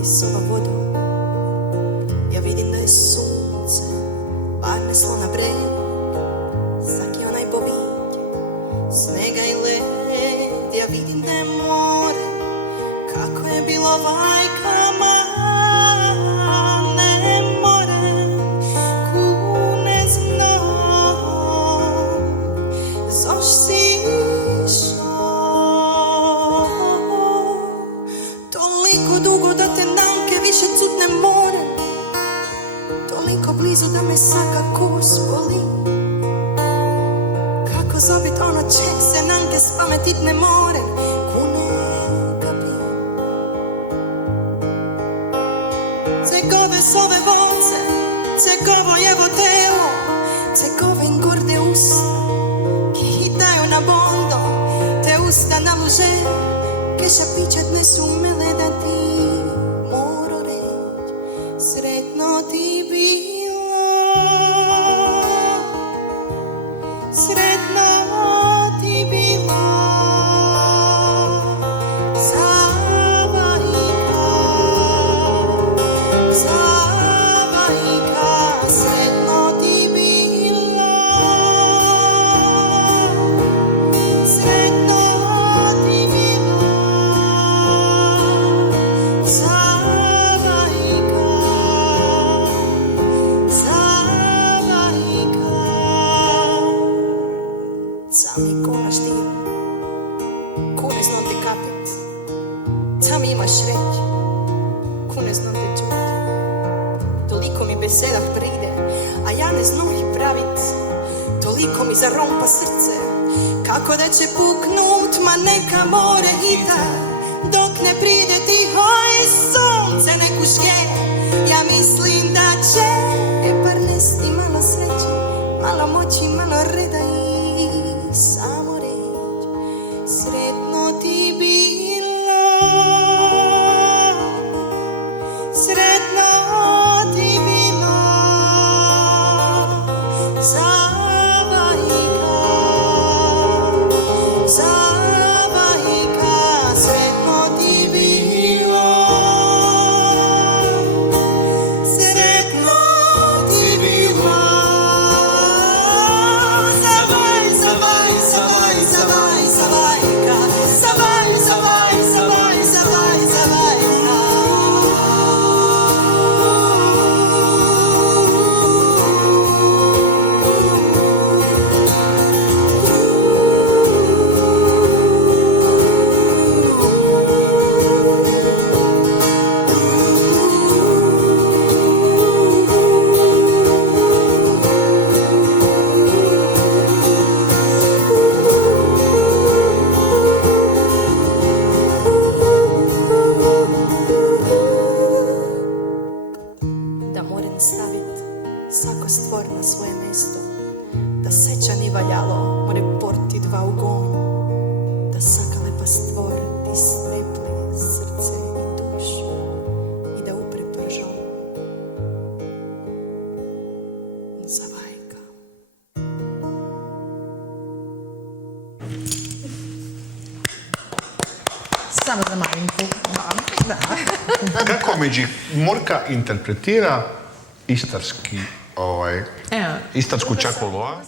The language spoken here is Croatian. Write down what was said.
ali s ova vodom. Ja vidim da je sunce, bar neslo na breg, svaki onaj bobić, snega i led. Ja vidim da je more, kako je bilo vajkama, ne more, kune znam, zaš si išao toliko dugo da te namke više cut ne more, toliko blizu da me saka kos boli. Kako zobit ono čeg se namke spametit ne more, kune ga bi. Cegove sove vonce, cegovo jevo telo, cegove in gorde usta, che hitaju na bondo, te usta na luže, che šapićat ne su mele da ti moro reć, sretno ti bilo, sretno ti bilo, Zavajka, Zavajka, sretno ti bilo, sretno ti bilo, Zavajka, Zavajka. Sam mi konaš ti, kune znam te kapit, sam imaš reć, kune znam te čut. Toliko mi besedah pride, a ja ne znam ih pravit, toliko mi zarompa srce, kako da će puknut, ma neka more hita, dok ne pride tiho i sunce ne kuške. Ja mislim da će par nesti malo sreće, malo moći, malo reda i samo reći, sretno ti bilo, sretno ti bilo, Zavajka, Zavajka, sretno ti bilo, sretno ti bilo, Zavaj, Zavaj, Zavaj, Zavaj, Zavajka, Zavaj, Zavaj, Zavaj, Zavaj, Zavajka. Da moram stavit svako stvor na svoje mesto, da seća ni valjalo more porti dva u gonj, da saka lepa stvor ti strepli srce i dušu i da upre pržom. Zavajka. Samo za Marinku. Da. Kako Međimurka interpretira istarsku čakulu, a?